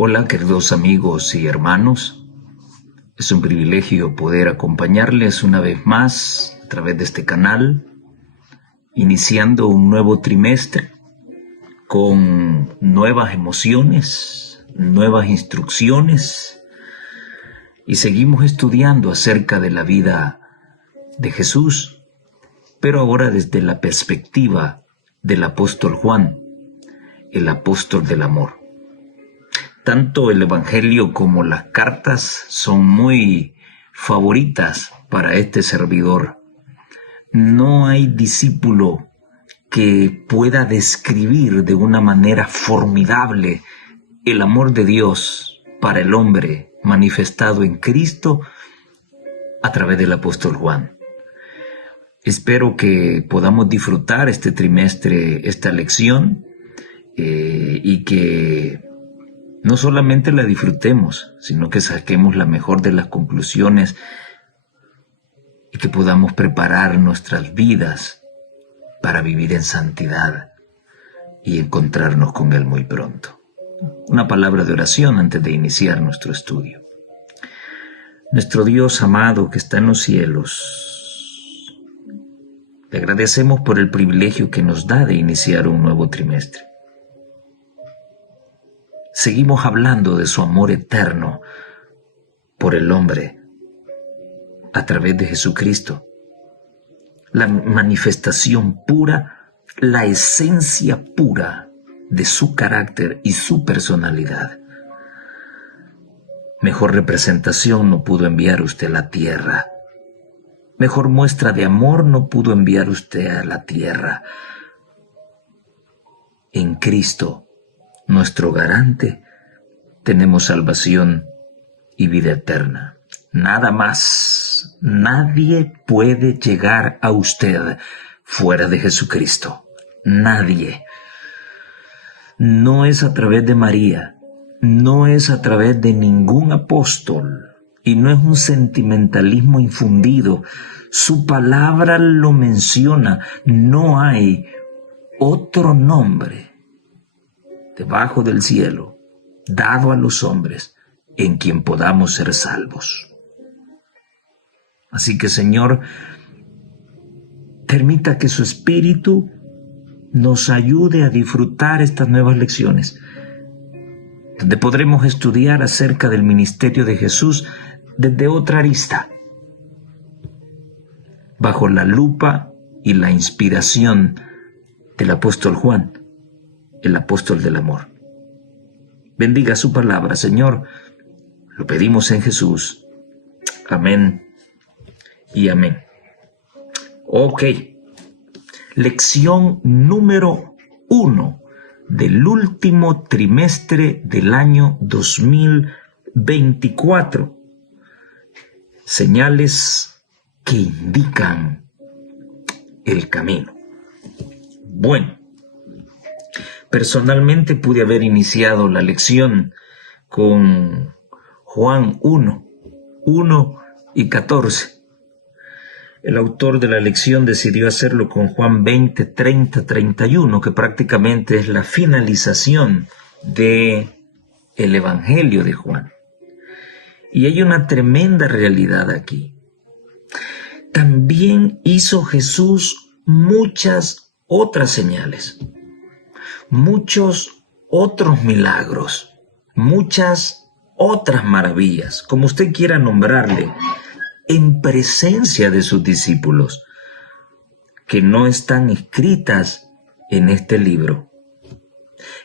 Hola, queridos amigos y hermanos. Es un privilegio poder acompañarles una vez más a través de este canal, iniciando un nuevo trimestre con nuevas emociones, nuevas instrucciones, y seguimos estudiando acerca de la vida de Jesús, pero ahora desde la perspectiva del apóstol Juan, el apóstol del amor. Tanto el Evangelio como las cartas son muy favoritas para este servidor. No hay discípulo que pueda describir de una manera formidable el amor de Dios para el hombre manifestado en Cristo a través del apóstol Juan. Espero que podamos disfrutar este trimestre, esta lección, y que no solamente la disfrutemos, sino que saquemos la mejor de las conclusiones y que podamos preparar nuestras vidas para vivir en santidad y encontrarnos con Él muy pronto. Una palabra de oración antes de iniciar nuestro estudio. Nuestro Dios amado que está en los cielos, le agradecemos por el privilegio que nos da de iniciar un nuevo trimestre. Seguimos hablando de su amor eterno por el hombre a través de Jesucristo. La manifestación pura, la esencia pura de su carácter y su personalidad. Mejor representación no pudo enviar usted a la tierra. Mejor muestra de amor no pudo enviar usted a la tierra. En Cristo, nuestro garante, tenemos salvación y vida eterna. Nada más. Nadie puede llegar a usted fuera de Jesucristo. Nadie. No es a través de María, no es a través de ningún apóstol, y no es un sentimentalismo infundido. Su palabra lo menciona. No hay otro nombre debajo del cielo dado a los hombres en quien podamos ser salvos. Así que, Señor, permita que su Espíritu nos ayude a disfrutar estas nuevas lecciones, donde podremos estudiar acerca del ministerio de Jesús desde otra arista, bajo la lupa y la inspiración del apóstol Juan, el apóstol del amor. Bendiga su palabra, Señor. Lo pedimos en Jesús. Amén y amén. Ok. Lección número 1 del último trimestre del año 2024. Señales que indican el camino. Bueno. Personalmente pude haber iniciado la lección con Juan 1 y 14. El autor de la lección decidió hacerlo con Juan 20, 30, 31, que prácticamente es la finalización del Evangelio de Juan. Y hay una tremenda realidad aquí. También hizo Jesús muchas otras señales. Muchos otros milagros, muchas otras maravillas, como usted quiera nombrarle, en presencia de sus discípulos, que no están escritas en este libro.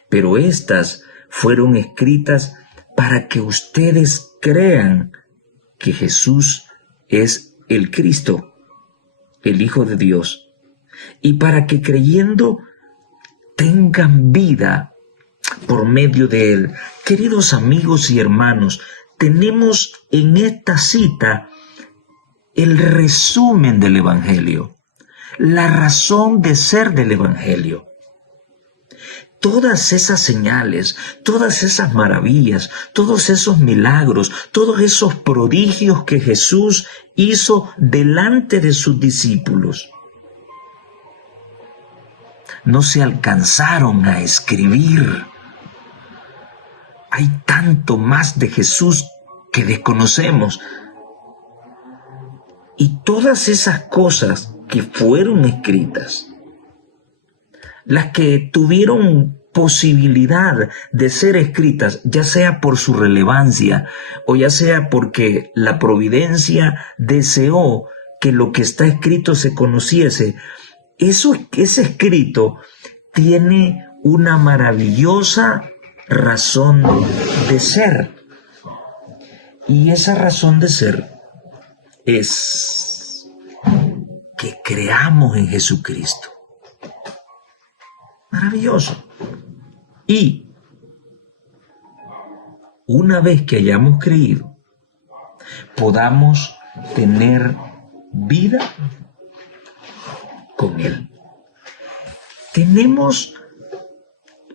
Pero estas fueron escritas para que ustedes crean que Jesús es el Cristo, el Hijo de Dios, y para que creyendo tengan vida por medio de Él. Queridos amigos y hermanos, tenemos en esta cita el resumen del Evangelio, la razón de ser del Evangelio. Todas esas señales, todas esas maravillas, todos esos milagros, todos esos prodigios que Jesús hizo delante de sus discípulos, no se alcanzaron a escribir Hay tanto más de Jesús que desconocemos. Y todas esas cosas que fueron escritas, las que tuvieron posibilidad de ser escritas, ya sea por su relevancia o ya sea porque la providencia deseó que lo que está escrito se conociese, ese escrito tiene una maravillosa razón de ser. Y esa razón de ser es que creamos en Jesucristo. Maravilloso. Y una vez que hayamos creído, podamos tener vida con Él. Tenemos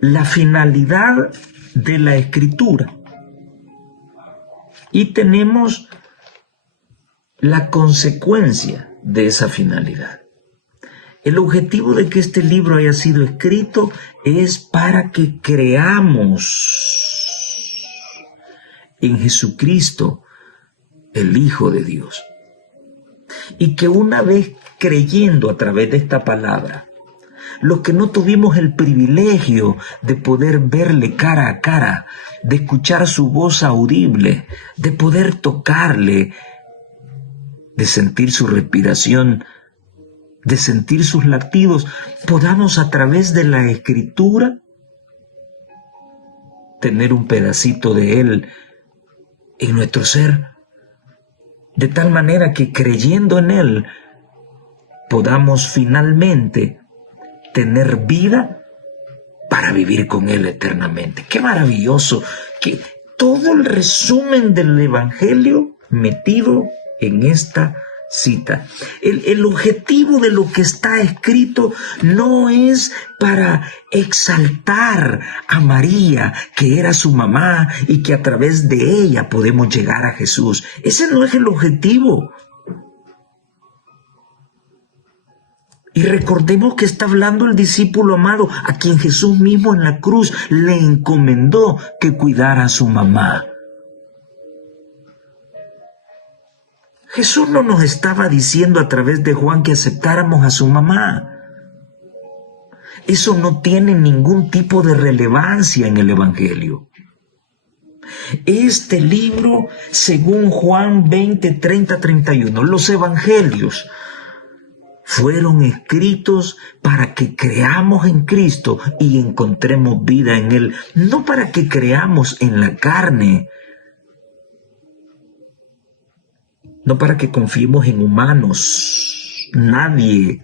la finalidad de la Escritura y tenemos la consecuencia de esa finalidad. El objetivo de que este libro haya sido escrito es para que creamos en Jesucristo, el Hijo de Dios. Y que una vez creyendo a través de esta palabra, los que no tuvimos el privilegio de poder verle cara a cara, de escuchar su voz audible, de poder tocarle, de sentir su respiración, de sentir sus latidos, podamos a través de la Escritura tener un pedacito de Él en nuestro ser, de tal manera que creyendo en Él podamos finalmente tener vida para vivir con Él eternamente. ¡Qué maravilloso! Que todo el resumen del Evangelio metido en esta cita. El objetivo de lo que está escrito no es para exaltar a María, que era su mamá y que a través de ella podemos llegar a Jesús. Ese no es el objetivo. Y recordemos que está hablando el discípulo amado, a quien Jesús mismo en la cruz le encomendó que cuidara a su mamá. Jesús no nos estaba diciendo a través de Juan que aceptáramos a su mamá. Eso no tiene ningún tipo de relevancia en el Evangelio. Este libro, según Juan 20, 30, 31, los Evangelios fueron escritos para que creamos en Cristo y encontremos vida en Él, no para que creamos en la carne, no para que confiemos en humanos. Nadie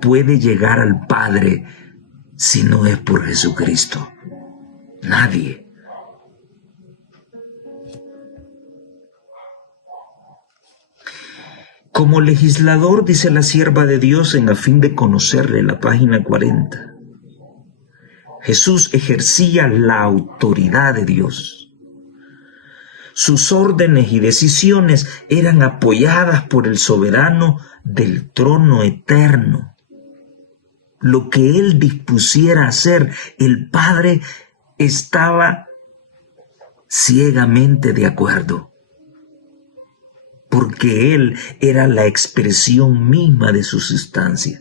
puede llegar al Padre si no es por Jesucristo. Nadie. Como legislador, dice la sierva de Dios en A fin de conocerle, la página 40. Jesús ejercía la autoridad de Dios. Sus órdenes y decisiones eran apoyadas por el soberano del trono eterno. Lo que Él dispusiera hacer, el Padre estaba ciegamente de acuerdo, porque Él era la expresión misma de su sustancia.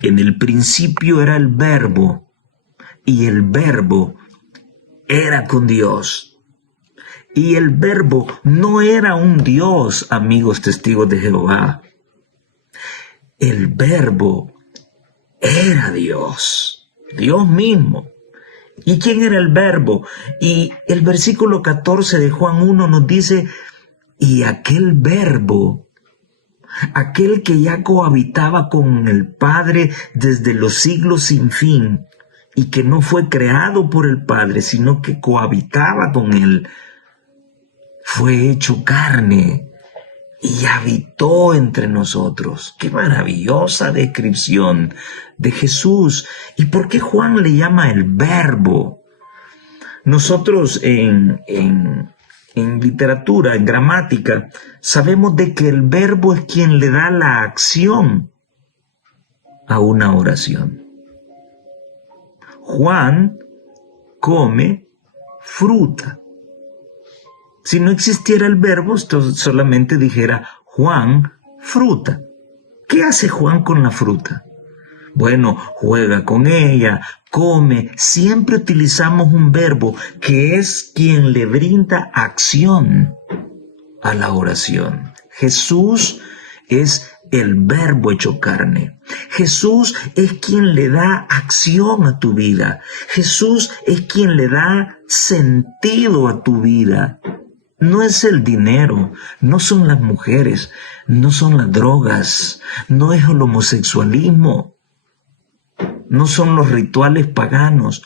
En el principio era el Verbo, y el Verbo era con Dios. Y el Verbo no era un Dios, amigos testigos de Jehová. El Verbo era Dios, Dios mismo. ¿Y quién era el Verbo? Y el versículo 14 de Juan 1 nos dice: y aquel Verbo, aquel que ya cohabitaba con el Padre desde los siglos sin fin, y que no fue creado por el Padre, sino que cohabitaba con Él, fue hecho carne y habitó entre nosotros. ¡Qué maravillosa descripción de Jesús! ¿Y por qué Juan le llama el Verbo? Nosotros en literatura, en gramática, sabemos de que el verbo es quien le da la acción a una oración. Juan come fruta. Si no existiera el verbo, esto solamente dijera Juan fruta. ¿Qué hace Juan con la fruta? Bueno, juega con ella, come. Siempre utilizamos un verbo que es quien le brinda acción a la oración. Jesús es el verbo hecho carne. Jesús es quien le da acción a tu vida. Jesús es quien le da sentido a tu vida. No es el dinero, no son las mujeres, no son las drogas, no es el homosexualismo, no son los rituales paganos.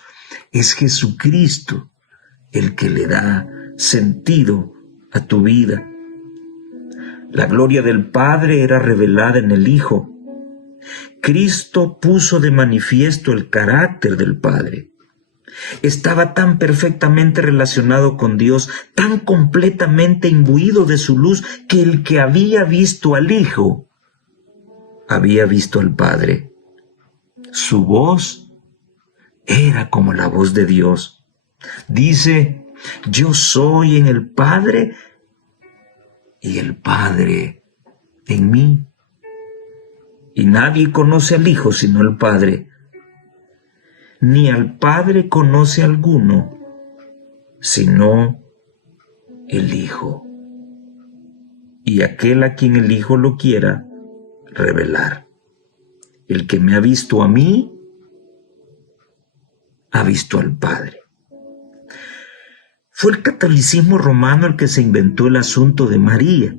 Es Jesucristo el que le da sentido a tu vida. La gloria del Padre era revelada en el Hijo. Cristo puso de manifiesto el carácter del Padre. Estaba tan perfectamente relacionado con Dios, tan completamente imbuido de su luz, que el que había visto al Hijo había visto al Padre. Su voz era como la voz de Dios. Dice: yo soy en el Padre y el Padre en mí. Y nadie conoce al Hijo sino el Padre, ni al Padre conoce alguno sino el Hijo, y aquel a quien el Hijo lo quiera revelar. El que me ha visto a mí, ha visto al Padre. Fue el catolicismo romano el que se inventó el asunto de María.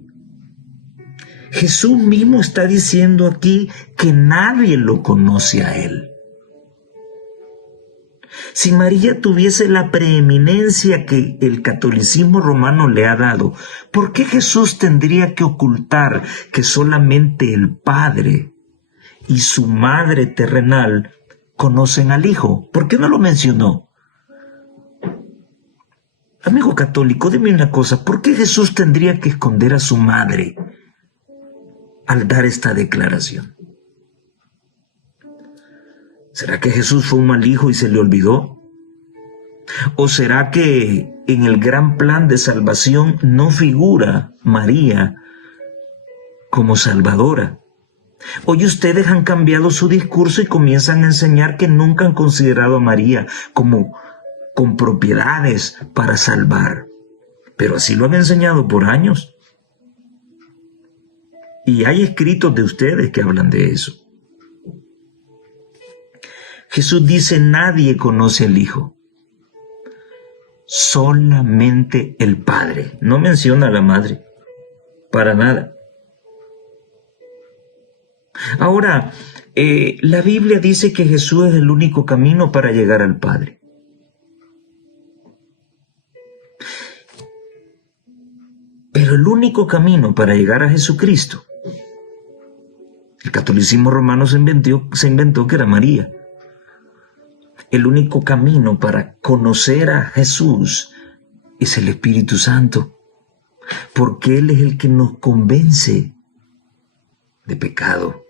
Jesús mismo está diciendo aquí que nadie lo conoce a Él. Si María tuviese la preeminencia que el catolicismo romano le ha dado, ¿por qué Jesús tendría que ocultar que solamente el Padre y su madre terrenal conocen al Hijo? ¿Por qué no lo mencionó? Amigo católico, dime una cosa, ¿por qué Jesús tendría que esconder a su madre al dar esta declaración? ¿Será que Jesús fue un mal hijo y se le olvidó? ¿O será que en el gran plan de salvación no figura María como salvadora? Hoy ustedes han cambiado su discurso y comienzan a enseñar que nunca han considerado a María como con propiedades para salvar. Pero así lo han enseñado por años. Y hay escritos de ustedes que hablan de eso. Jesús dice: nadie conoce al Hijo, solamente el Padre. No menciona a la madre, para nada. Ahora, la Biblia dice que Jesús es el único camino para llegar al Padre. Pero el único camino para llegar a Jesucristo, el catolicismo romano se inventó que era María. El único camino para conocer a Jesús es el Espíritu Santo, porque Él es el que nos convence de pecado.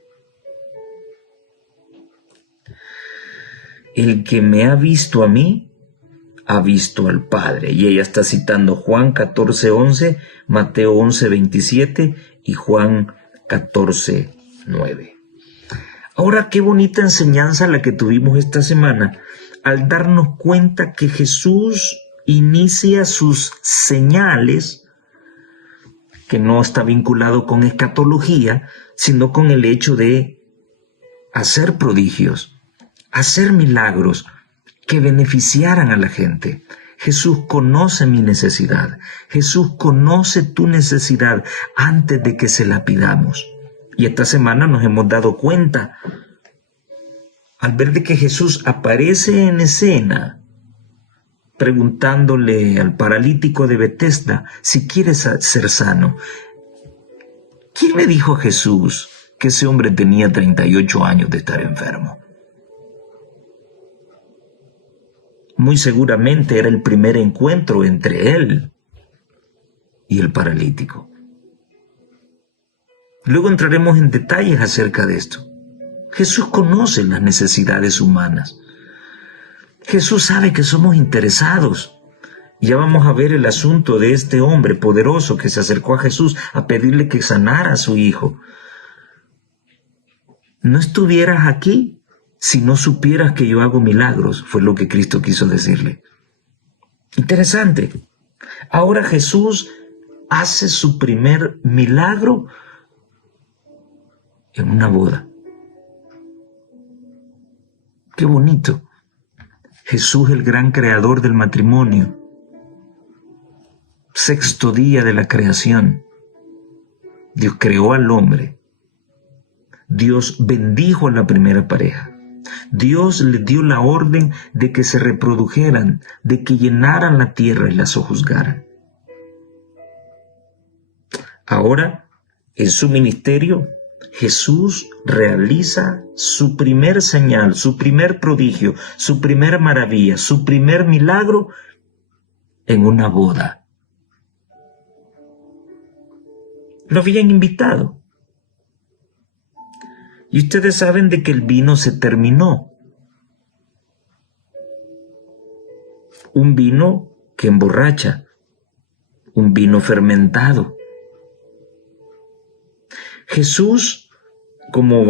El que me ha visto a mí, ha visto al Padre. Y ella está citando Juan 14:11, Mateo 11:27 y Juan 14:9. Ahora, qué bonita enseñanza la que tuvimos esta semana, al darnos cuenta que Jesús inicia sus señales, que no está vinculado con escatología, sino con el hecho de hacer prodigios, hacer milagros que beneficiaran a la gente. Jesús conoce mi necesidad. Jesús conoce tu necesidad antes de que se la pidamos. Y esta semana nos hemos dado cuenta, al ver de que Jesús aparece en escena, preguntándole al paralítico de Betesda si quiere ser sano. ¿Quién le dijo a Jesús que ese hombre tenía 38 años de estar enfermo? Muy seguramente era el primer encuentro entre él y el paralítico. Luego entraremos en detalles acerca de esto. Jesús conoce las necesidades humanas. Jesús sabe que somos interesados. Ya vamos a ver el asunto de este hombre poderoso que se acercó a Jesús a pedirle que sanara a su hijo. No estuvieras aquí si no supieras que yo hago milagros, fue lo que Cristo quiso decirle. Interesante. Ahora Jesús hace su primer milagro en una boda. Qué bonito. Jesús, el gran creador del matrimonio. Sexto día de la creación. Dios creó al hombre. Dios bendijo a la primera pareja. Dios les dio la orden de que se reprodujeran, de que llenaran la tierra y la sojuzgaran. Ahora, en su ministerio, Jesús realiza su primer señal, su primer prodigio, su primer maravilla, su primer milagro en una boda. Lo habían invitado. Y ustedes saben de que el vino se terminó. Un vino que emborracha, un vino fermentado. Jesús, como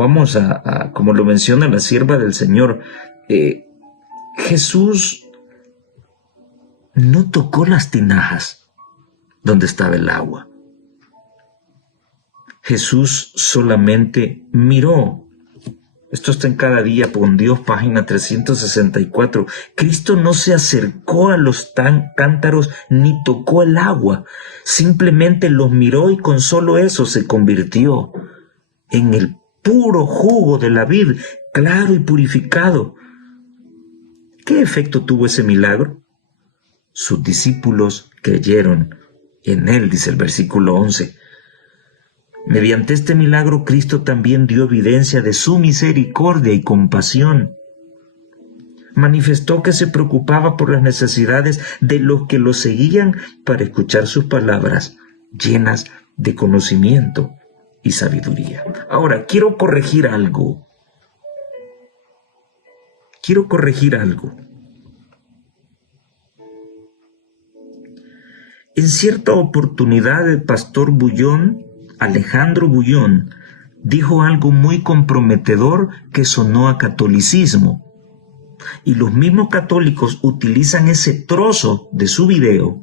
como lo menciona la sierva del Señor, Jesús no tocó las tinajas donde estaba el agua. Jesús solamente miró. Esto está en Cada Día con Dios, página 364. Cristo no se acercó a los cántaros ni tocó el agua. Simplemente los miró y con solo eso se convirtió en el puro jugo de la vid, claro y purificado. ¿Qué efecto tuvo ese milagro? Sus discípulos creyeron en él, dice el versículo 11. Mediante este milagro, Cristo también dio evidencia de su misericordia y compasión. Manifestó que se preocupaba por las necesidades de los que lo seguían para escuchar sus palabras llenas de conocimiento y sabiduría. Ahora, quiero corregir algo. En cierta oportunidad, el pastor Bullón, Alejandro Bullón, dijo algo muy comprometedor que sonó a catolicismo. Y los mismos católicos utilizan ese trozo de su video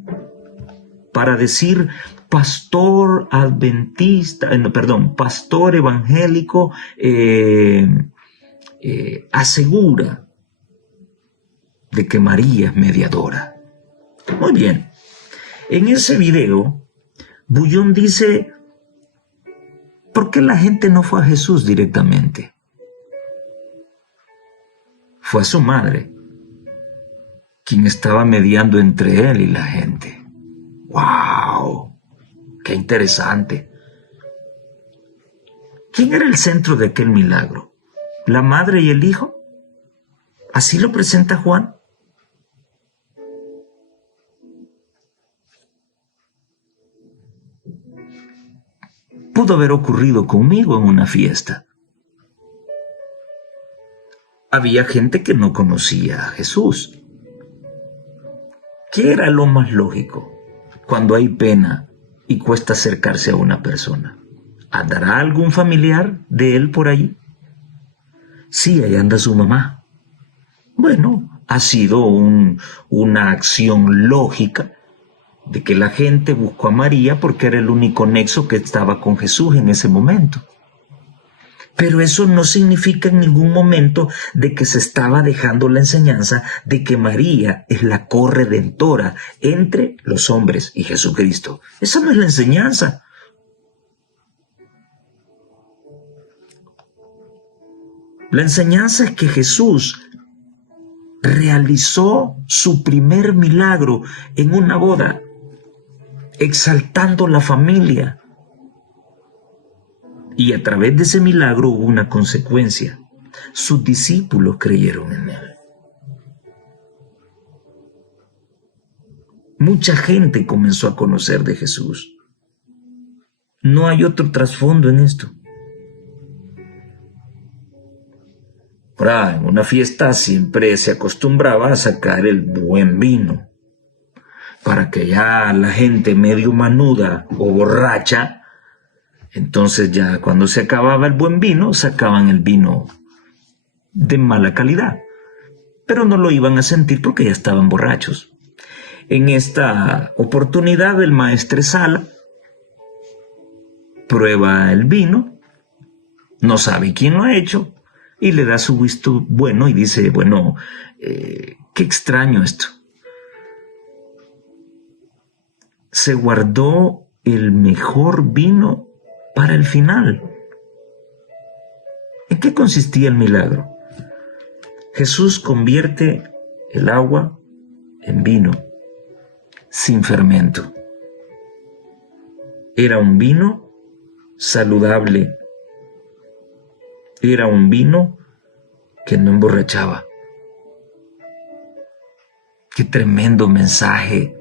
para decir pastor evangélico asegura de que María es mediadora. Muy bien. En ese video, Bullón dice: ¿por qué la gente no fue a Jesús directamente? Fue a su madre, quien estaba mediando entre él y la gente. ¡Wow! ¡Qué interesante! ¿Quién era el centro de aquel milagro? ¿La madre y el hijo? ¿Así lo presenta Juan? Pudo haber ocurrido conmigo en una fiesta. Había gente que no conocía a Jesús. ¿Qué era lo más lógico cuando hay pena y cuesta acercarse a una persona? ¿Andará algún familiar de él por allí? Sí, ahí anda su mamá. Bueno, ha sido una acción lógica de que la gente buscó a María porque era el único nexo que estaba con Jesús en ese momento. Pero eso no significa en ningún momento de que se estaba dejando la enseñanza de que María es la corredentora entre los hombres y Jesucristo. Esa no es la enseñanza. La enseñanza es que Jesús realizó su primer milagro en una boda, exaltando la familia. Y a través de ese milagro hubo una consecuencia. Sus discípulos creyeron en él. Mucha gente comenzó a conocer de Jesús. No hay otro trasfondo en esto. Ahora, en una fiesta siempre se acostumbraba a sacar el buen vino, para que ya la gente medio manuda o borracha, entonces ya cuando se acababa el buen vino, sacaban el vino de mala calidad, pero no lo iban a sentir porque ya estaban borrachos. En esta oportunidad el maestresala prueba el vino, no sabe quién lo ha hecho y le da su visto bueno y dice, bueno, qué extraño esto. Se guardó el mejor vino para el final. ¿En qué consistía el milagro? Jesús convierte el agua en vino sin fermento. Era un vino saludable. Era un vino que no emborrachaba. ¡Qué tremendo mensaje!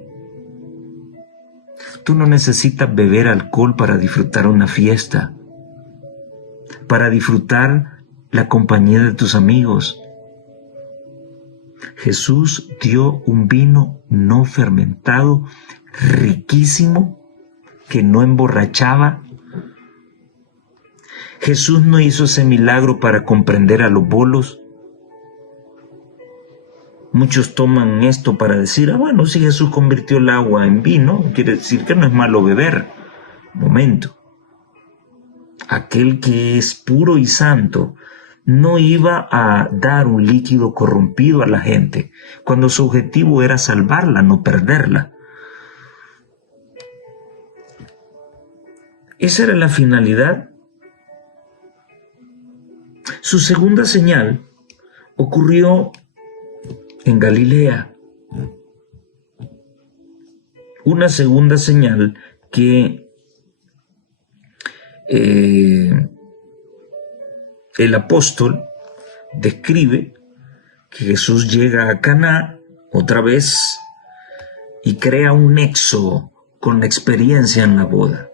Tú no necesitas beber alcohol para disfrutar una fiesta, para disfrutar la compañía de tus amigos. Jesús dio un vino no fermentado, riquísimo, que no emborrachaba. Jesús no hizo ese milagro para comprender a los bolos. Muchos toman esto para decir, bueno, si Jesús convirtió el agua en vino, quiere decir que no es malo beber. Momento. Aquel que es puro y santo no iba a dar un líquido corrompido a la gente, cuando su objetivo era salvarla, no perderla. Esa era la finalidad. Su segunda señal ocurrió en Galilea. Una segunda señal que el apóstol describe, que Jesús llega a Caná otra vez y crea un nexo con la experiencia en la boda.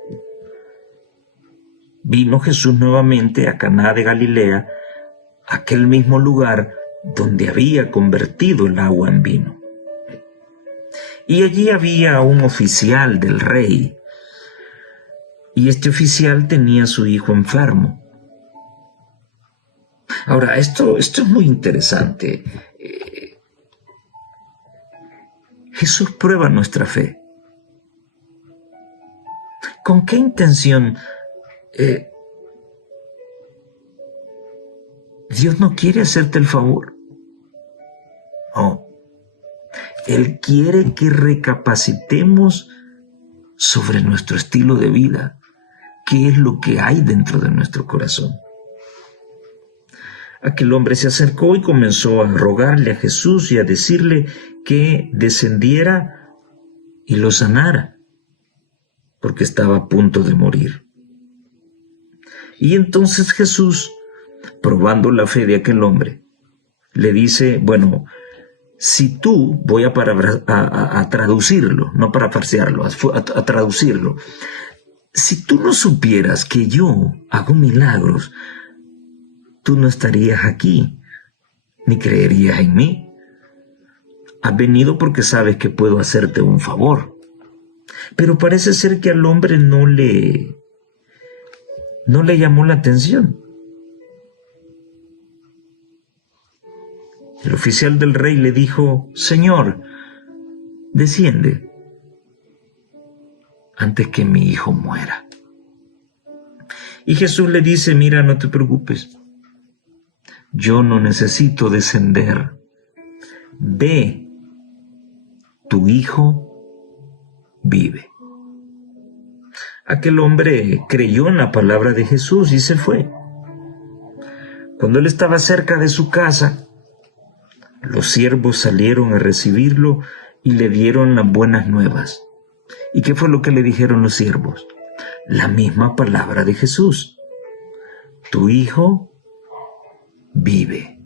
Vino Jesús nuevamente a Caná de Galilea, aquel mismo lugar donde había convertido el agua en vino. Y allí había un oficial del rey, y este oficial tenía a su hijo enfermo. Ahora, esto es muy interesante. Jesús prueba nuestra fe. ¿Con qué intención? Dios no quiere hacerte el favor. No. Él quiere que recapacitemos sobre nuestro estilo de vida. ¿Qué es lo que hay dentro de nuestro corazón? Aquel hombre se acercó y comenzó a rogarle a Jesús y a decirle que descendiera y lo sanara, porque estaba a punto de morir. Y entonces Jesús, probando la fe de aquel hombre, le dice, bueno, si tú, voy a traducirlo, no para farsearlo, a traducirlo, si tú no supieras que yo hago milagros, tú no estarías aquí, ni creerías en mí. Has venido porque sabes que puedo hacerte un favor. Pero parece ser que al hombre no le llamó la atención. El oficial del rey le dijo, Señor, desciende antes que mi hijo muera. Y Jesús le dice, mira, no te preocupes. Yo no necesito descender. Ve, tu hijo vive. Aquel hombre creyó en la palabra de Jesús y se fue. Cuando él estaba cerca de su casa, los siervos salieron a recibirlo y le dieron las buenas nuevas. ¿Y qué fue lo que le dijeron los siervos? La misma palabra de Jesús. Tu hijo vive.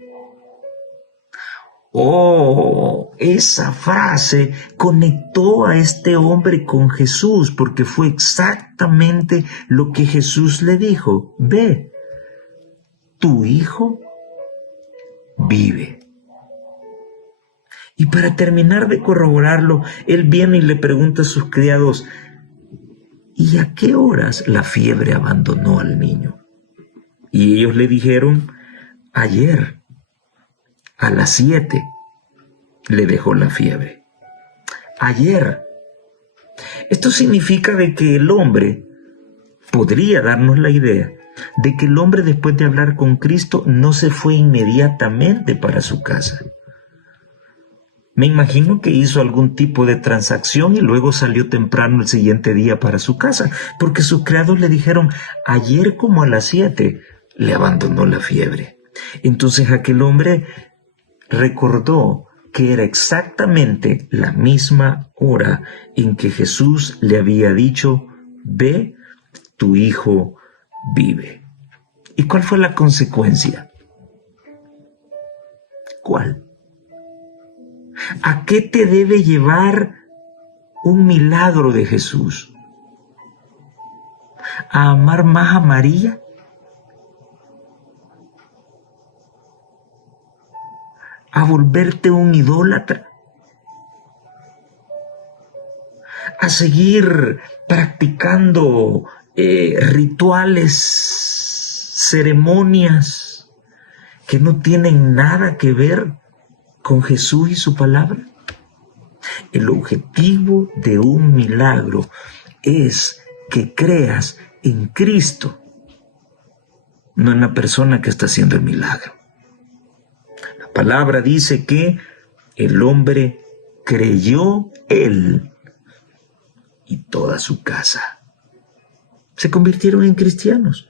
Oh, esa frase conectó a este hombre con Jesús, porque fue exactamente lo que Jesús le dijo. Ve, tu hijo vive. Y para terminar de corroborarlo, él viene y le pregunta a sus criados, ¿y a qué horas la fiebre abandonó al niño? Y ellos le dijeron, ayer, a las 7, le dejó la fiebre. Ayer. Esto significa de que el hombre podría darnos la idea de que el hombre, después de hablar con Cristo, no se fue inmediatamente para su casa. Me imagino que hizo algún tipo de transacción y luego salió temprano el siguiente día para su casa, porque sus criados le dijeron, ayer como a las 7 le abandonó la fiebre. Entonces aquel hombre recordó que era exactamente la misma hora en que Jesús le había dicho, ve, tu hijo vive. ¿Y cuál fue la consecuencia? ¿Cuál? ¿A qué te debe llevar un milagro de Jesús? ¿A amar más a María? ¿A volverte un idólatra? ¿A seguir practicando rituales, ceremonias que no tienen nada que ver con Jesús y su palabra? El objetivo de un milagro es que creas en Cristo, no en la persona que está haciendo el milagro. La palabra dice que el hombre creyó él y toda su casa. Se convirtieron en cristianos.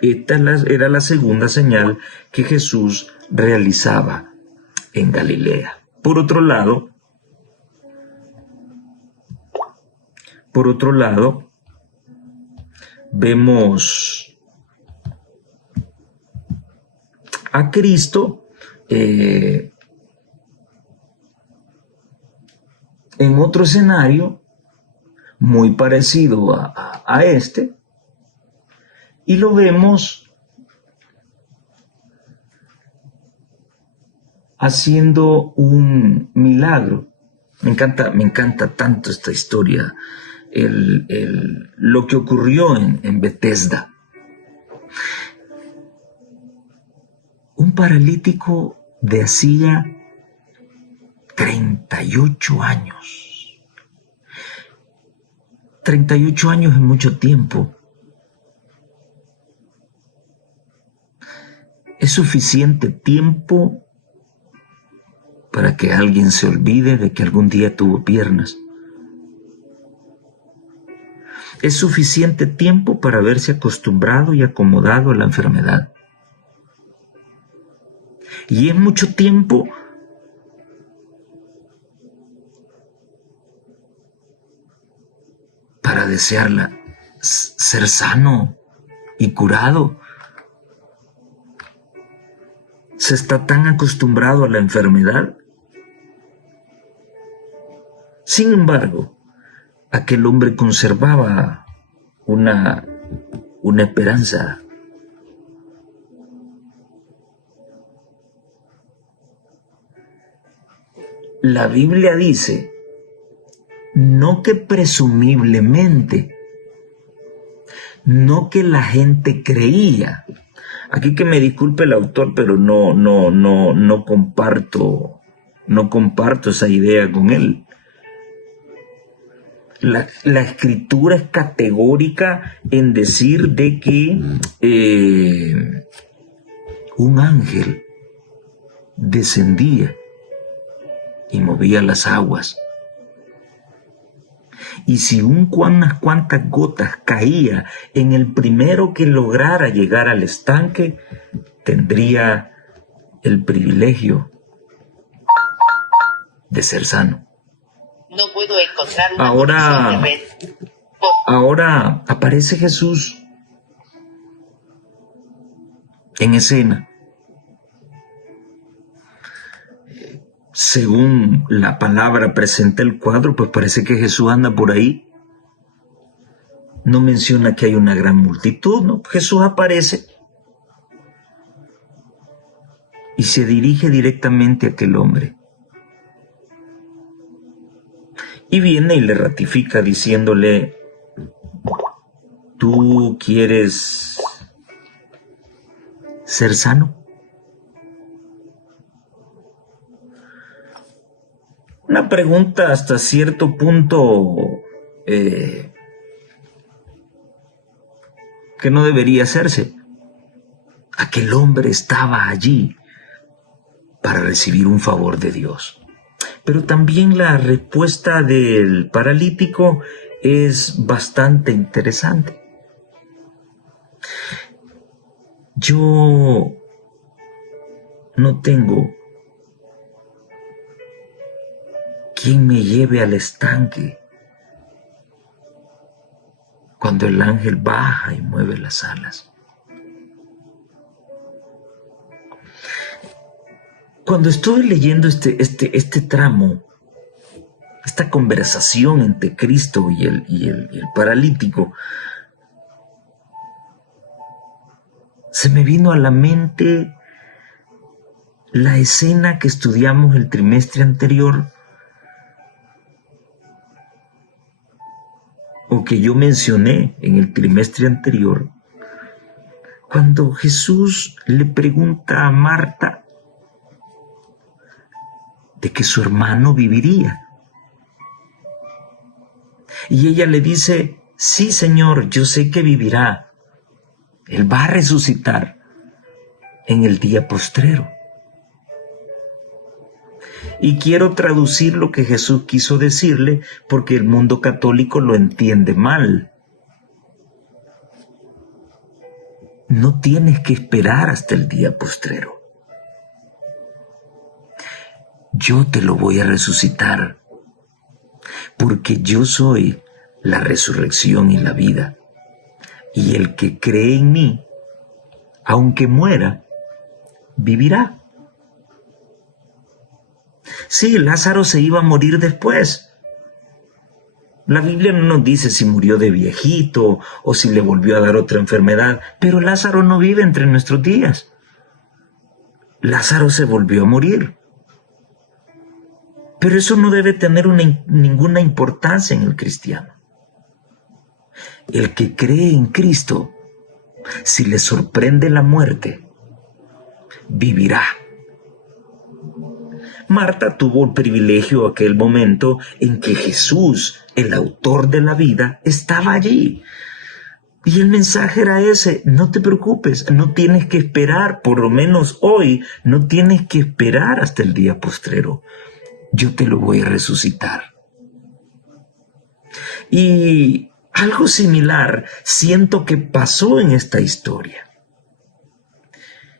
Esta era la segunda señal que Jesús realizaba en Galilea. Por otro lado, vemos a Cristo en otro escenario muy parecido a este, y lo vemos haciendo un milagro. Me encanta tanto esta historia, lo que ocurrió en Betesda. Un paralítico de hacía 38 años. 38 años es mucho tiempo. Es suficiente tiempo para que alguien se olvide de que algún día tuvo piernas. Es suficiente tiempo para haberse acostumbrado y acomodado a la enfermedad. Y es mucho tiempo para desearla ser sano y curado. Se está tan acostumbrado a la enfermedad. Sin embargo, aquel hombre conservaba una esperanza. La Biblia dice, no que presumiblemente, no que la gente creía. Aquí que me disculpe el autor, pero no comparto esa idea con él. La escritura es categórica en decir de que un ángel descendía y movía las aguas. Y si unas cuantas gotas caía en el primero que lograra llegar al estanque, tendría el privilegio de ser sano. No puedo encontrar una conexión de red. Ahora aparece Jesús en escena. Según la palabra presenta el cuadro, pues parece que Jesús anda por ahí. No menciona que hay una gran multitud, ¿no? Jesús aparece y se dirige directamente a aquel hombre. Y viene y le ratifica diciéndole: ¿tú quieres ser sano? Una pregunta hasta cierto punto que no debería hacerse. Aquel hombre estaba allí para recibir un favor de Dios. Pero también la respuesta del paralítico es bastante interesante. Yo no tengo quien me lleve al estanque cuando el ángel baja y mueve las alas. Cuando estuve leyendo este tramo, esta conversación entre Cristo y el paralítico, se me vino a la mente la escena que estudiamos el trimestre anterior, o que yo mencioné en el trimestre anterior, cuando Jesús le pregunta a Marta de que su hermano viviría. Y ella le dice: sí, Señor, yo sé que vivirá. Él va a resucitar en el día postrero. Y quiero traducir lo que Jesús quiso decirle, porque el mundo católico lo entiende mal. No tienes que esperar hasta el día postrero. Yo te lo voy a resucitar, porque yo soy la resurrección y la vida. Y el que cree en mí, aunque muera, vivirá. Sí, Lázaro se iba a morir después. La Biblia no nos dice si murió de viejito o si le volvió a dar otra enfermedad, pero Lázaro no vive entre nuestros días. Lázaro se volvió a morir. Pero eso no debe tener ninguna importancia en el cristiano. El que cree en Cristo, si le sorprende la muerte, vivirá. Marta tuvo el privilegio aquel momento en que Jesús, el autor de la vida, estaba allí. Y el mensaje era ese: no te preocupes, no tienes que esperar, por lo menos hoy, no tienes que esperar hasta el día postrero. Yo te lo voy a resucitar. Y algo similar siento que pasó en esta historia.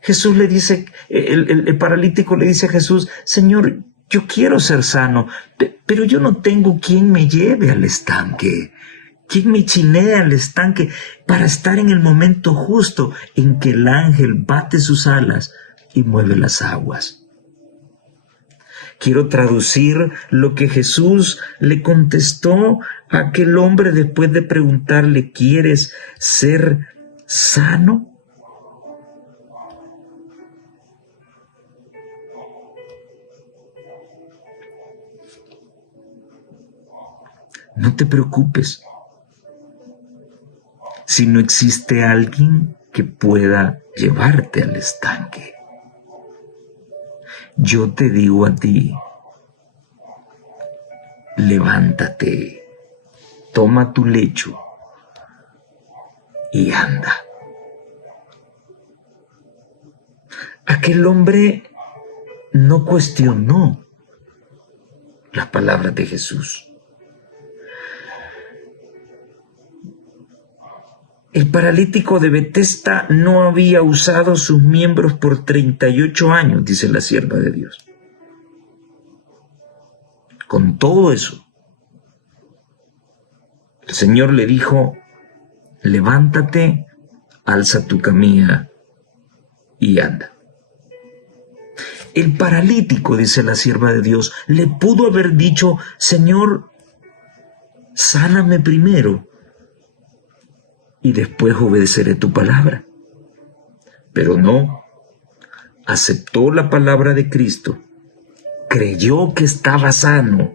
Jesús le dice, el paralítico le dice a Jesús: Señor, yo quiero ser sano, pero yo no tengo quien me lleve al estanque, quien me chinee al estanque para estar en el momento justo en que el ángel bate sus alas y mueve las aguas. Quiero traducir lo que Jesús le contestó a aquel hombre después de preguntarle: ¿quieres ser sano? No te preocupes. Si no existe alguien que pueda llevarte al estanque, yo te digo a ti: levántate, toma tu lecho y anda. Aquel hombre no cuestionó las palabras de Jesús. El paralítico de Betesda no había usado sus miembros por 38 años, dice la sierva de Dios. Con todo eso, el Señor le dijo: levántate, alza tu camilla y anda. El paralítico, dice la sierva de Dios, le pudo haber dicho: Señor, sáname primero y después obedeceré tu palabra. Pero no. aceptó la palabra de Cristo, creyó que estaba sano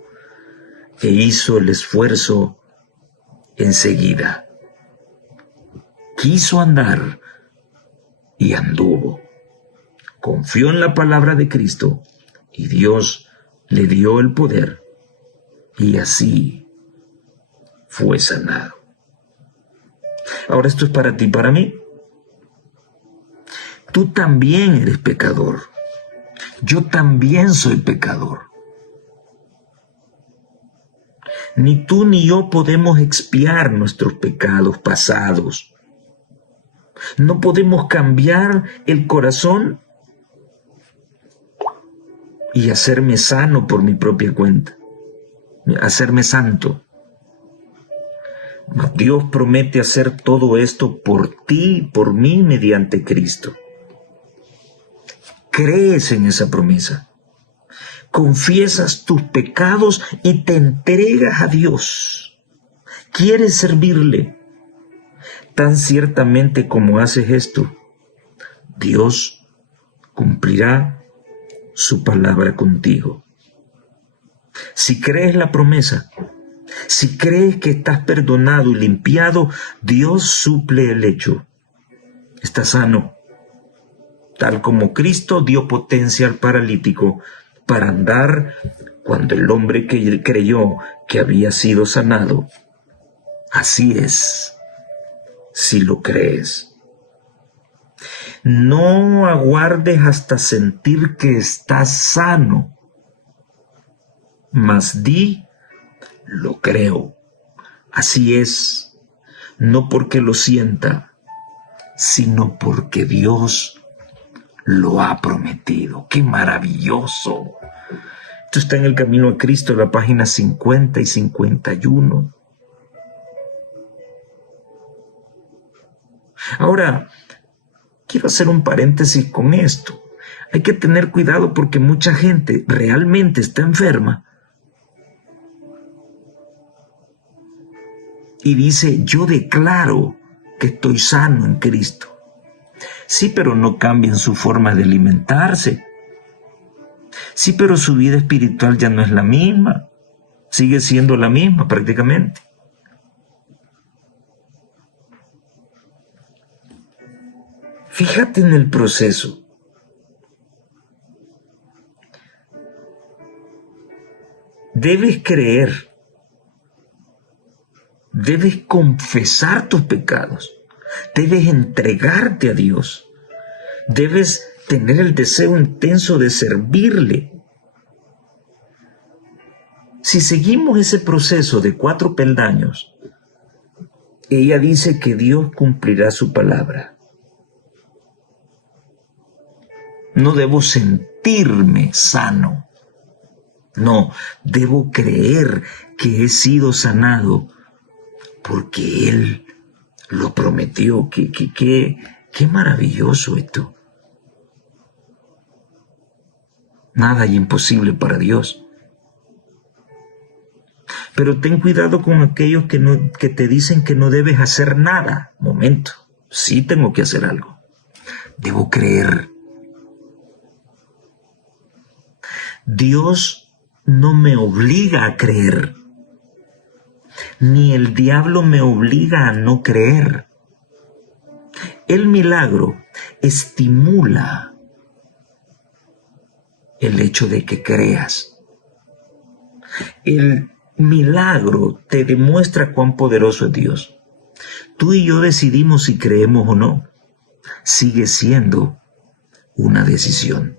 e hizo el esfuerzo enseguida. Quiso andar y anduvo. Confió en la palabra de Cristo y Dios le dio el poder y así fue sanado. Ahora esto es para ti y para mí. Tú también eres pecador. Yo también soy pecador. Ni tú ni yo podemos expiar nuestros pecados pasados. No podemos cambiar el corazón y hacerme sano por mi propia cuenta, hacerme santo. Dios promete hacer todo esto por ti y por mí mediante Cristo. Crees en esa promesa, confiesas tus pecados y te entregas a Dios. Quieres servirle. Tan ciertamente como haces esto, Dios cumplirá su palabra contigo. Si crees la promesa, si crees que estás perdonado y limpiado, Dios suple el hecho. Estás sano. Tal como Cristo dio potencia al paralítico para andar cuando el hombre que creyó que había sido sanado. Así es, si lo crees. No aguardes hasta sentir que estás sano, mas di, lo creo. Así es, no porque lo sienta, sino porque Dios lo ha prometido. ¡Qué maravilloso! Esto está en El Camino a Cristo, la página 50 y 51. Ahora, quiero hacer un paréntesis con esto. Hay que tener cuidado porque mucha gente realmente está enferma y dice, yo declaro que estoy sano en Cristo. Sí, pero no cambian su forma de alimentarse. Sí, pero su vida espiritual ya no es la misma. Sigue siendo la misma prácticamente. Fíjate en el proceso. Debes creer. Debes confesar tus pecados. Debes entregarte a Dios. Debes tener el deseo intenso de servirle. Si seguimos ese proceso de 4 peldaños, ella dice que Dios cumplirá su palabra. No debo sentirme sano. No, debo creer que he sido sanado porque Él lo prometió. Qué maravilloso esto. Nada hay imposible para Dios. Pero ten cuidado con aquellos que te dicen que no debes hacer nada. Momento, sí tengo que hacer algo. Debo creer. Dios no me obliga a creer. Ni el diablo me obliga a no creer. El milagro estimula el hecho de que creas. El milagro te demuestra cuán poderoso es Dios. Tú y yo decidimos si creemos o no. Sigue siendo una decisión.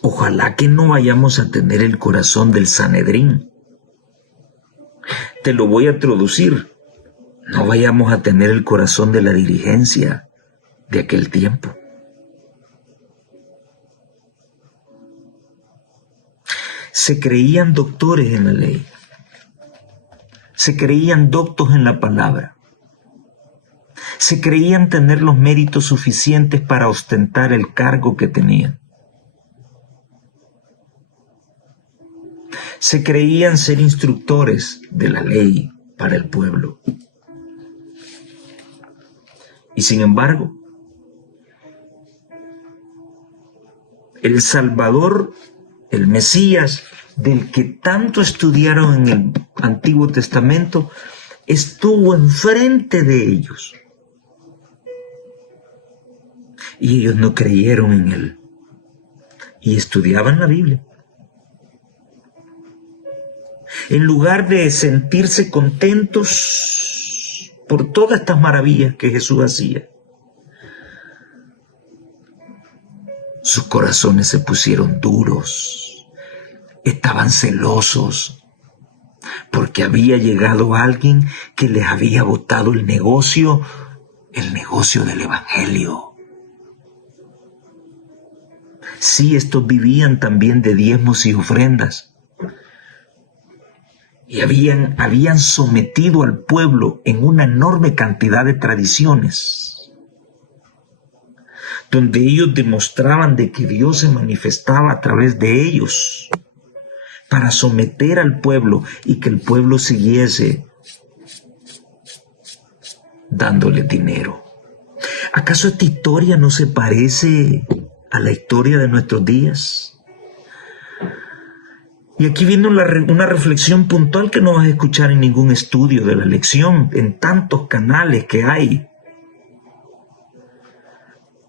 Ojalá que no vayamos a tener el corazón del Sanedrín. Te lo voy a traducir. No vayamos a tener el corazón de la dirigencia de aquel tiempo. Se creían doctores en la ley. Se creían doctos en la palabra. Se creían tener los méritos suficientes para ostentar el cargo que tenían. Se creían ser instructores de la ley para el pueblo. Y sin embargo, el Salvador, el Mesías, del que tanto estudiaron en el Antiguo Testamento, estuvo enfrente de ellos. Y ellos no creyeron en él. Y estudiaban la Biblia. En lugar de sentirse contentos por todas estas maravillas que Jesús hacía, sus corazones se pusieron duros, estaban celosos, porque había llegado alguien que les había botado el negocio del Evangelio. Sí, estos vivían también de diezmos y ofrendas. Y habían sometido al pueblo en una enorme cantidad de tradiciones, donde ellos demostraban de que Dios se manifestaba a través de ellos, para someter al pueblo y que el pueblo siguiese dándole dinero. ¿Acaso esta historia no se parece a la historia de nuestros días? Y aquí viene una reflexión puntual que no vas a escuchar en ningún estudio de la lección, en tantos canales que hay.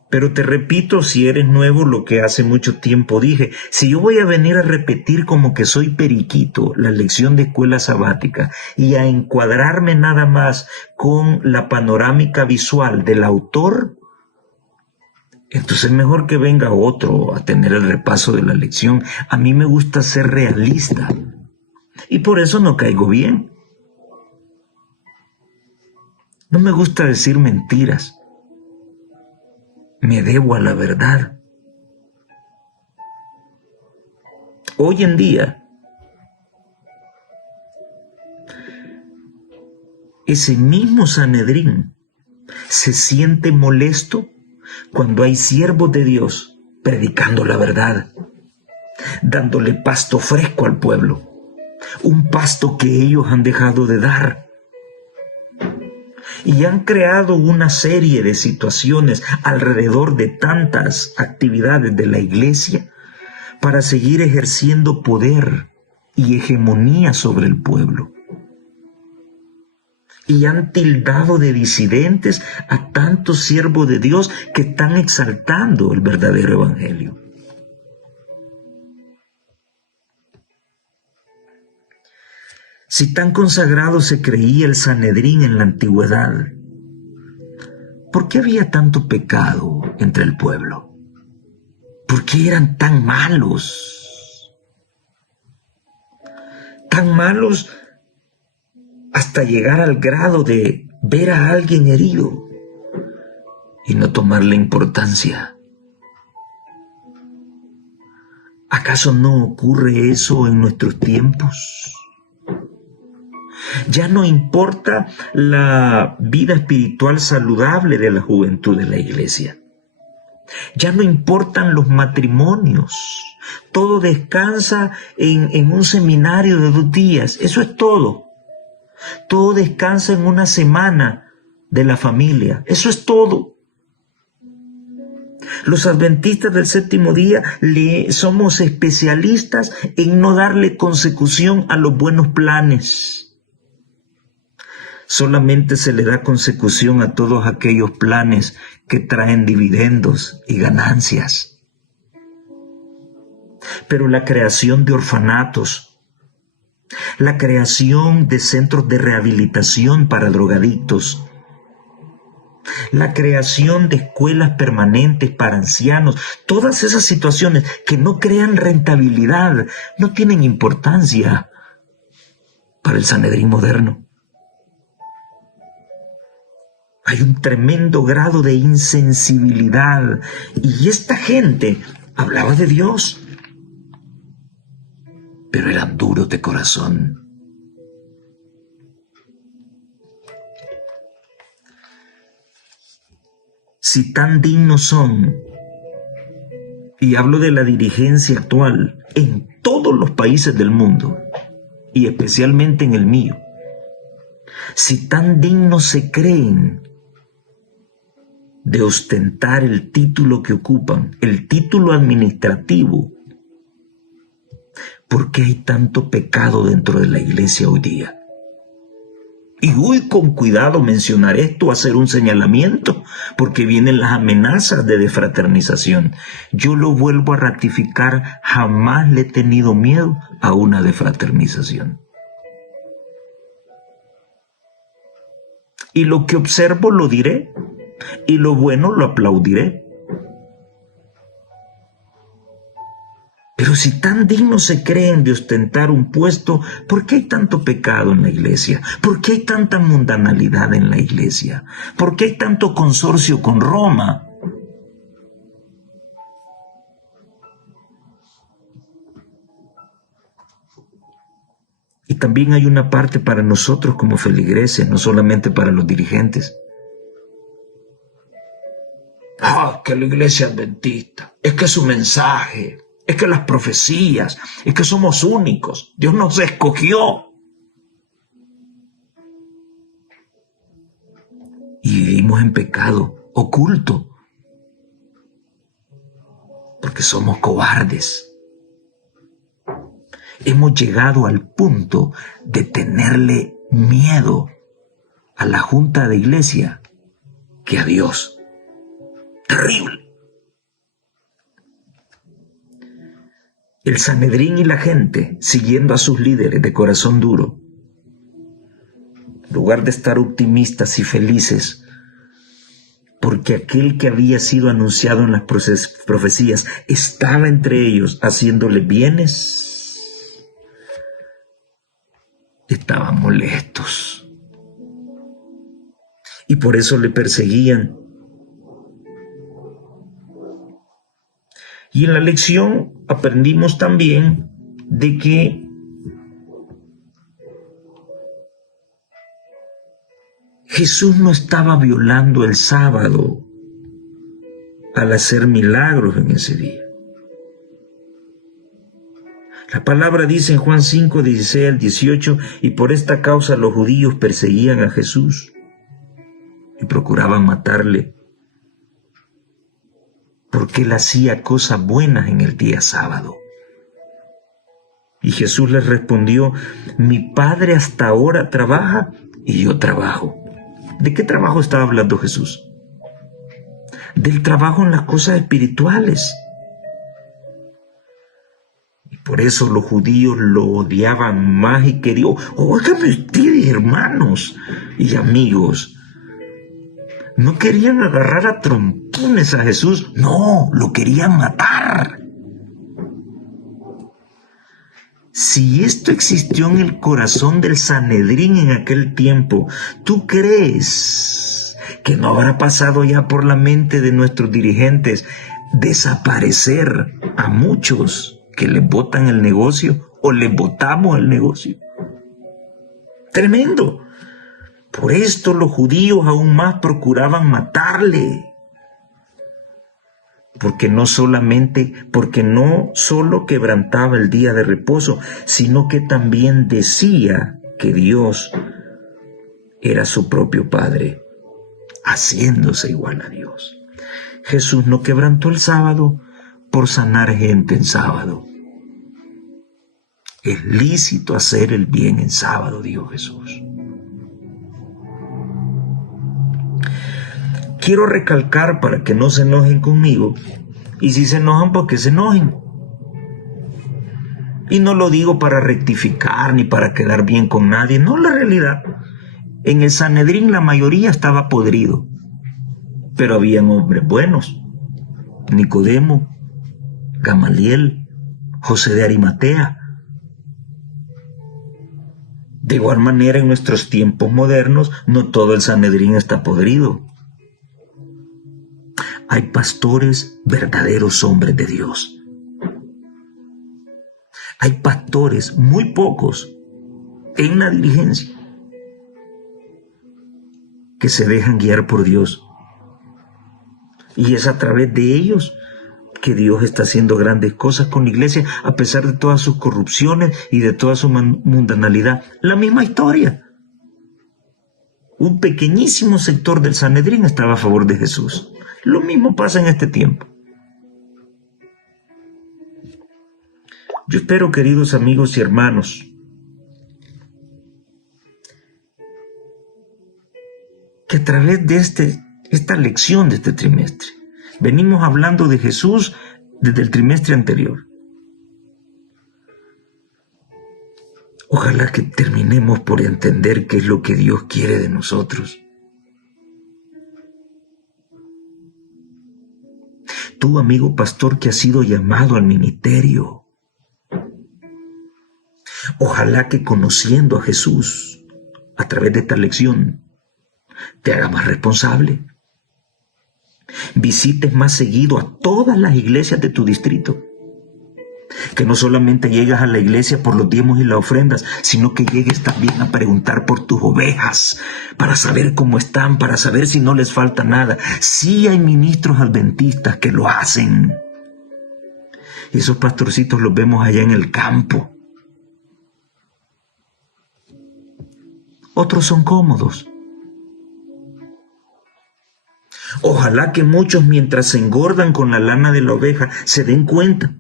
Pero te repito, si eres nuevo, lo que hace mucho tiempo dije: si yo voy a venir a repetir como que soy periquito la lección de escuela sabática y a encuadrarme nada más con la panorámica visual del autor, entonces es mejor que venga otro a tener el repaso de la lección. A mí me gusta ser realista y por eso no caigo bien. No me gusta decir mentiras. Me debo a la verdad. Hoy en día, ese mismo Sanedrín se siente molesto cuando hay siervos de Dios predicando la verdad, dándole pasto fresco al pueblo, un pasto que ellos han dejado de dar. Y han creado una serie de situaciones alrededor de tantas actividades de la iglesia para seguir ejerciendo poder y hegemonía sobre el pueblo. Y han tildado de disidentes a tantos siervos de Dios que están exaltando el verdadero evangelio. Si tan consagrado se creía el Sanedrín en la antigüedad, ¿por qué había tanto pecado entre el pueblo? ¿Por qué eran tan malos? Tan malos hasta llegar al grado de ver a alguien herido y no tomarle importancia. ¿Acaso no ocurre eso en nuestros tiempos? Ya no importa la vida espiritual saludable de la juventud de la iglesia. Ya no importan los matrimonios. Todo descansa en un seminario de 2 días. Eso es todo. Todo descansa en una semana de la familia. Eso es todo. Los adventistas del séptimo día somos especialistas en no darle consecución a los buenos planes. Solamente se le da consecución a todos aquellos planes que traen dividendos y ganancias. Pero la creación de orfanatos, la creación de centros de rehabilitación para drogadictos, la creación de escuelas permanentes para ancianos, todas esas situaciones que no crean rentabilidad, no tienen importancia para el Sanedrín moderno. Hay un tremendo grado de insensibilidad y esta gente hablaba de Dios, pero eran duros de corazón. Si tan dignos son, y hablo de la dirigencia actual en todos los países del mundo, y especialmente en el mío, si tan dignos se creen, de ostentar el título que ocupan, el título administrativo. ¿Por qué hay tanto pecado dentro de la iglesia hoy día? Y voy con cuidado mencionar esto, hacer un señalamiento, porque vienen las amenazas de desfraternización. Yo lo vuelvo a ratificar, jamás le he tenido miedo a una desfraternización. Y lo que observo lo diré, y lo bueno lo aplaudiré. Pero si tan dignos se creen de ostentar un puesto, ¿por qué hay tanto pecado en la iglesia? ¿Por qué hay tanta mundanalidad en la iglesia? ¿Por qué hay tanto consorcio con Roma? Y también hay una parte para nosotros como feligreses, no solamente para los dirigentes. Que la iglesia adventista, es que su mensaje, es que las profecías, es que somos únicos, Dios nos escogió. Y vivimos en pecado oculto, porque somos cobardes. Hemos llegado al punto de tenerle miedo a la junta de iglesia que a Dios. Terrible. El Sanedrín y la gente, siguiendo a sus líderes de corazón duro, en lugar de estar optimistas y felices, porque aquel que había sido anunciado en las profecías estaba entre ellos haciéndole bienes, estaban molestos. Y por eso le perseguían. Y en la lección aprendimos también de que Jesús no estaba violando el sábado al hacer milagros en ese día. La palabra dice en Juan 5, 16 al 18, y por esta causa los judíos perseguían a Jesús y procuraban matarle, porque él hacía cosas buenas en el día sábado. Y Jesús les respondió: mi Padre hasta ahora trabaja y yo trabajo. ¿De qué trabajo estaba hablando Jesús? Del trabajo en las cosas espirituales. Y por eso los judíos lo odiaban más y querían, óigame ustedes, hermanos y amigos, no querían agarrar a trompones a Jesús, no, lo querían matar. Si esto existió en el corazón del Sanedrín en aquel tiempo, ¿tú crees que no habrá pasado ya por la mente de nuestros dirigentes desaparecer a muchos que les botan el negocio o les botamos el negocio? Tremendo. Por esto los judíos aún más procuraban matarle. Porque no solo quebrantaba el día de reposo, sino que también decía que Dios era su propio Padre, haciéndose igual a Dios. Jesús no quebrantó el sábado por sanar gente en sábado. Es lícito hacer el bien en sábado, dijo Jesús. Quiero recalcar para que no se enojen conmigo, y si se enojan, pues que se enojen. Y no lo digo para rectificar ni para quedar bien con nadie, no, la realidad. En el Sanedrín la mayoría estaba podrido, pero habían hombres buenos: Nicodemo, Gamaliel, José de Arimatea. De igual manera, en nuestros tiempos modernos, no todo el Sanedrín está podrido. Hay pastores verdaderos hombres de Dios. Hay pastores, muy pocos, en la dirigencia, que se dejan guiar por Dios. Y es a través de ellos que Dios está haciendo grandes cosas con la iglesia, a pesar de todas sus corrupciones y de toda su mundanalidad. La misma historia. Un pequeñísimo sector del Sanedrín estaba a favor de Jesús. Lo mismo pasa en este tiempo. Yo espero, queridos amigos y hermanos, que a través de esta lección de este trimestre, venimos hablando de Jesús desde el trimestre anterior. Ojalá que terminemos por entender qué es lo que Dios quiere de nosotros. Tú, amigo pastor, que has sido llamado al ministerio, ojalá que conociendo a Jesús a través de esta lección te haga más responsable. Visites más seguido a todas las iglesias de tu distrito. Que no solamente llegas a la iglesia por los diezmos y las ofrendas, sino que llegues también a preguntar por tus ovejas, para saber cómo están, para saber si no les falta nada. Sí hay ministros adventistas que lo hacen. Y esos pastorcitos los vemos allá en el campo. Otros son cómodos. Ojalá que muchos, mientras se engordan con la lana de la oveja, se den cuenta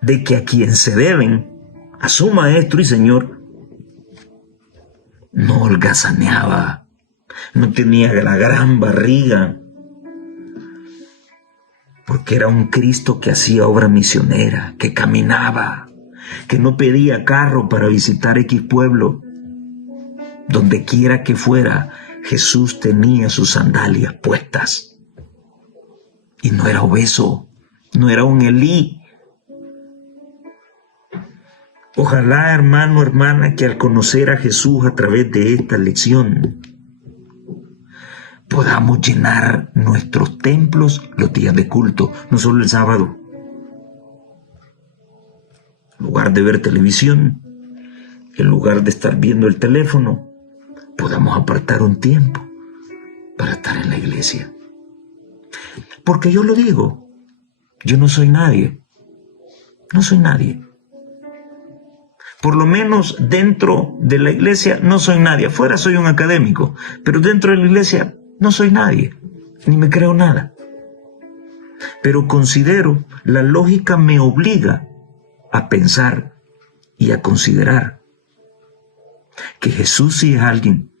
de que a quien se deben, a su maestro y señor, no holgazaneaba, no tenía la gran barriga, porque era un Cristo que hacía obra misionera, que caminaba, que no pedía carro para visitar X pueblo. Donde quiera que fuera, Jesús tenía sus sandalias puestas. Y no era obeso, no era un Elí. Ojalá, hermano, hermana, que al conocer a Jesús a través de esta lección, podamos llenar nuestros templos los días de culto, no solo el sábado. En lugar de ver televisión, en lugar de estar viendo el teléfono, podamos apartar un tiempo para estar en la iglesia. Porque yo lo digo, yo no soy nadie, no soy nadie. Por lo menos dentro de la iglesia no soy nadie. Afuera soy un académico, pero dentro de la iglesia no soy nadie, ni me creo nada. Pero considero, la lógica me obliga a pensar y a considerar que Jesús sí es alguien.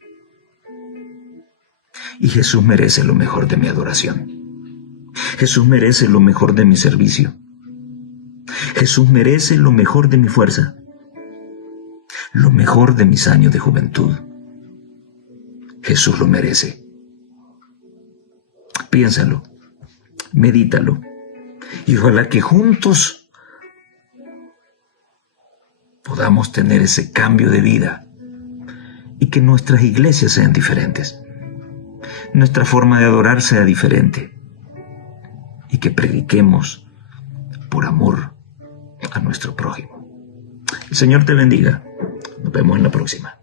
Y Jesús merece lo mejor de mi adoración. Jesús merece lo mejor de mi servicio. Jesús merece lo mejor de mi fuerza. Lo mejor de mis años de juventud. Jesús lo merece. Piénsalo, medítalo, y ojalá que juntos podamos tener ese cambio de vida y que nuestras iglesias sean diferentes, nuestra forma de adorar sea diferente y que prediquemos por amor a nuestro prójimo. El Señor te bendiga. Nos vemos en la próxima.